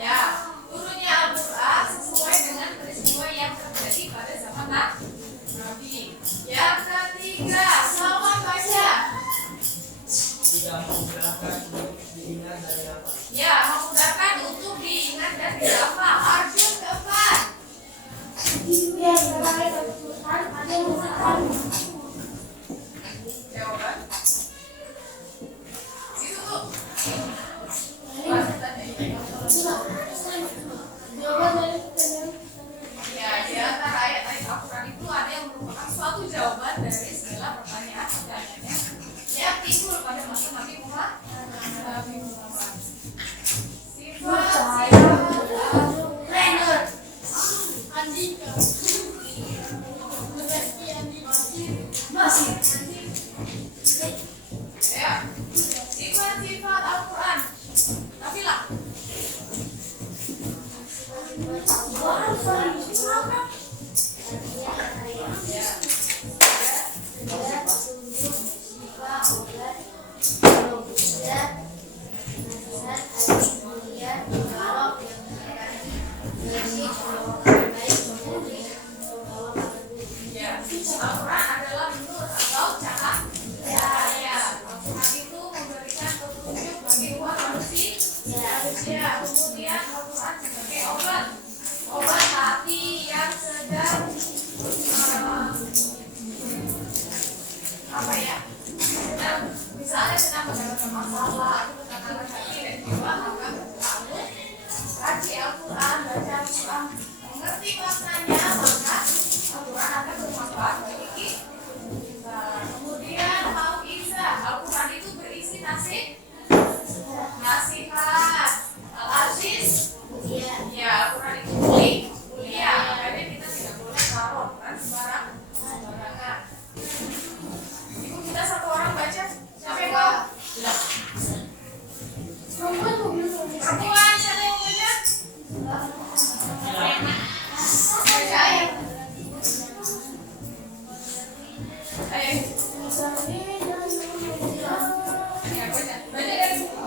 Ya, turunnya Al-Quran sesuai dengan peristiwa yang Ya, sifat-sifat Al-Quran. Nafilah. Al-Quran adalah nur atau cahaya. Al-Quran itu memberikan petunjuk bagi umat manusia. Kemudian Al-Quran sebagai obat hati yang sedang misalnya sedang mendapatkan masalah atau tekanan hati dan jiwa, maka kamu kaji Al-Quran, baca Al-Quran, mengerti maknanya, maka Al-Quran akan bermanfaat bagi kita. Kemudian Al-Izah, Al-Quran itu berisi nasihat. Al-Aziz, ya Al-Quran itu mulia, makanya kita tidak boleh taruh Al-Quran sembarangan. Ibu kita satu orang baca, siapa yang mau? Perempuan, siapa yang mau baca? Baca ayat. Baca dari buku.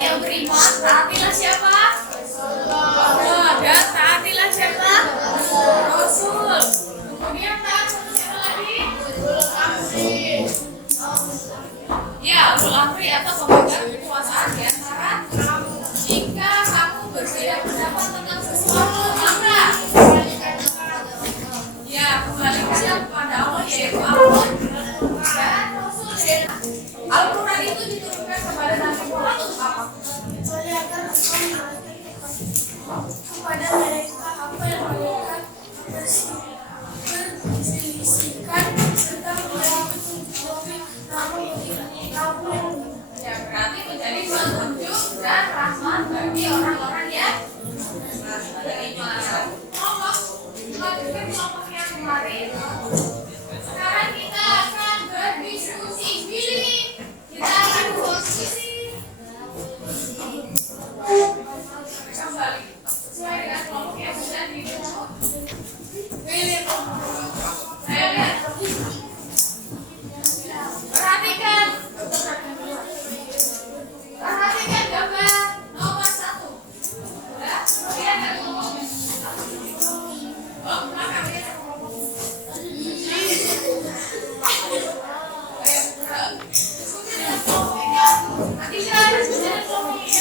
Yang beriman, taatilah siapa? Allah. Dan taatilah siapa? Rasul. Kemudian taat sama siapa lagi? Ya, ulul amri atau pemegang kekuasaan di antara kamu. Jika kamu berbeda pendapat tentang sesuatu, maka ya kembalikanlah kepada Allah, yaitu Allah dan Rasul. Al-Quran itu diturunkan kepada Nabi Muhammad untuk apa? Kepada mereka apa yang mereka perselisihkan tentang ya, berarti menjadi petunjuk dan rahmat bagi orang-orang yang beriman. Lanjutkan kelompok yang kemarin. Sekarang kita akan berdiskusi. Pilih. Kita akan berdiskusi. Kembali. Sesuai dengan kelompok yang sudah dibentuk. Pilih. Saya lihat. Perhatikan gambar nomor 1. Ya, lihat dari kelompoknya. Oh, belakang lihat dari kelompok. Ayo, diskusi dengan kelompoknya. Nanti kita diskusi dengan kelompoknya.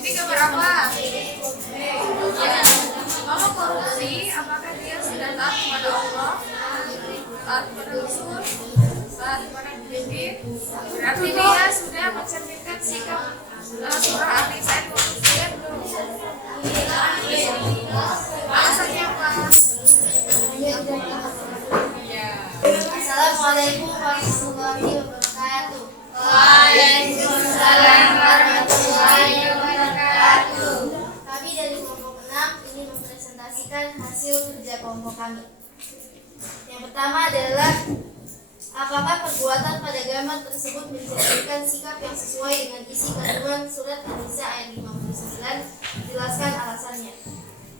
Ini gambar apa? Kalau korupsi, apakah dia sudah taat kepada Allah, taat kepada Rasul, taat kepada pemimpin? Berarti dia sudah mencerminkan sikap surah An-Nisa korupsi ya belum? Alasannya apa? Assalamualaikum warahmatullahi wabarakatuh. Waalaikumsalam warahmatullahi wabarakatuh. Kami dari kelompok 6 ingin mempresentasikan hasil kerja kelompok kami. Yang pertama adalah Apakah perbuatan pada gambar tersebut mencerminkan sikap yang sesuai dengan isi kandungan surat An-Nisa ayat 59? Jelaskan alasannya.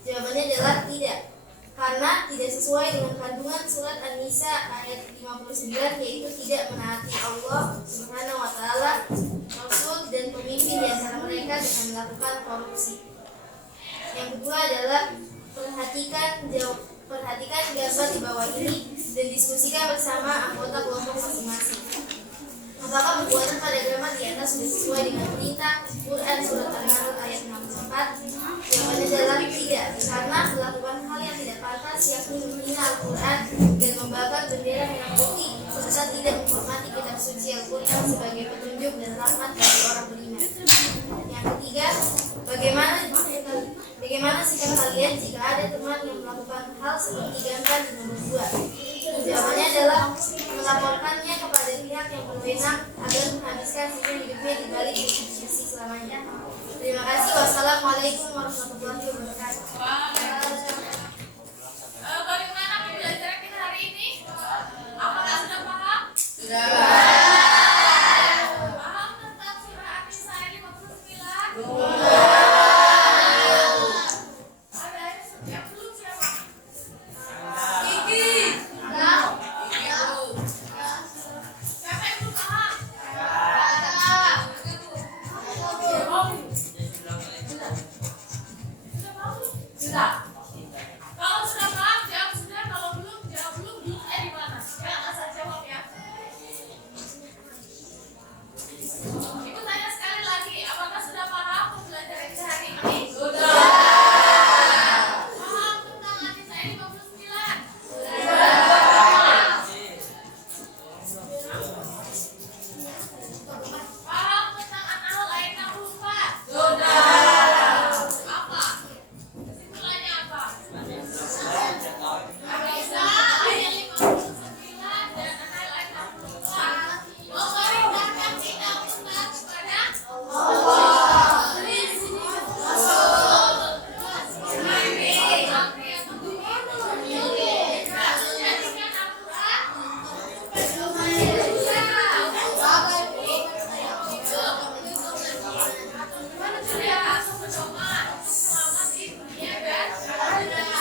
Jawabannya adalah tidak. Karena tidak sesuai dengan kandungan surat An-Nisa ayat 59, yaitu tidak menaati Allah Subhanahu wa taala, Rasul dan pemimpin di antara mereka dengan melakukan korupsi. Yang kedua adalah perhatikan gambar di bawah ini dan diskusikan bersama anggota kelompok masing-masing. Apakah perbuatan pada gambar di atas sudah sesuai dengan perintah Quran surat An-Nahl ayat 64? Jawabannya adalah tidak, karena melakukan hal yang tidak pantas, yakni menghina Al-Quran dan membakar bendera merah putih, serta tidak menghormati kitab suci Al-Quran sebagai petunjuk dan rahmat bagi orang beriman. Yang ketiga, bagaimana sikap kalian jika ada teman yang melakukan hal seperti gambar di nomor 2? Jawabannya adalah melaporkannya kepada pihak yang berwenang agar menghabiskan sisa hidupnya di balik institusi selamanya. Terima kasih. Wassalamualaikum warahmatullahi wabarakatuh. Bagaimana pembelajaran kita hari ini? Apakah sudah paham? Sudah. Paham tentang surah An-Nisa ayat 59? Ada yang belum siapa? Gigi. Siapa yang belum paham? Sudah. Kalau sudah paham, jawab sudah. Kalau belum, jawab belum. Belumnya di mana? Jangan asal jawab ya. Ikut tanya sekali lagi. Apakah sudah paham pembelajaran kita hari ini? Sudah. Paham tentang An-Nisa ayat 59? Paham tentang An-Nahl ayat 64? Sudah. Apa? Kesimpulannya apa? An-Nisa ayat 59 dan An-Nahl ayat 64 memerintahkan kita untuk taat kepada Allah, Rasul, Nabi yang menjadikan manusia untuk berdoa selamat di dunia dan akhirat.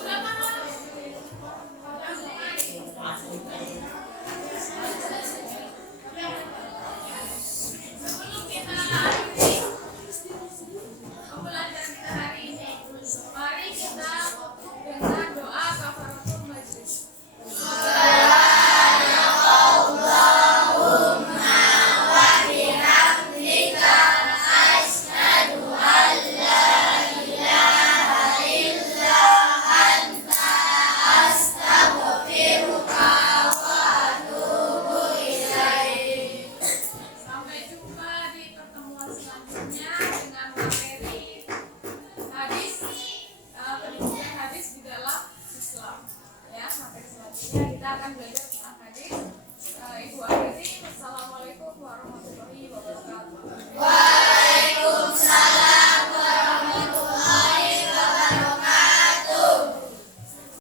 Sudah paham? Sebelum kita akhiri pembelajaran kita hari ini, mari kita tutup dengan doa kafaratul majlis. Sampai jumpa di pertemuan selanjutnya dengan materi hadis, penelitian hadis di dalam Islam. Ya, materi selanjutnya kita akan belajar tentang hadis. Ibu akhiri, wassalamualaikum warahmatullahi wabarakatuh.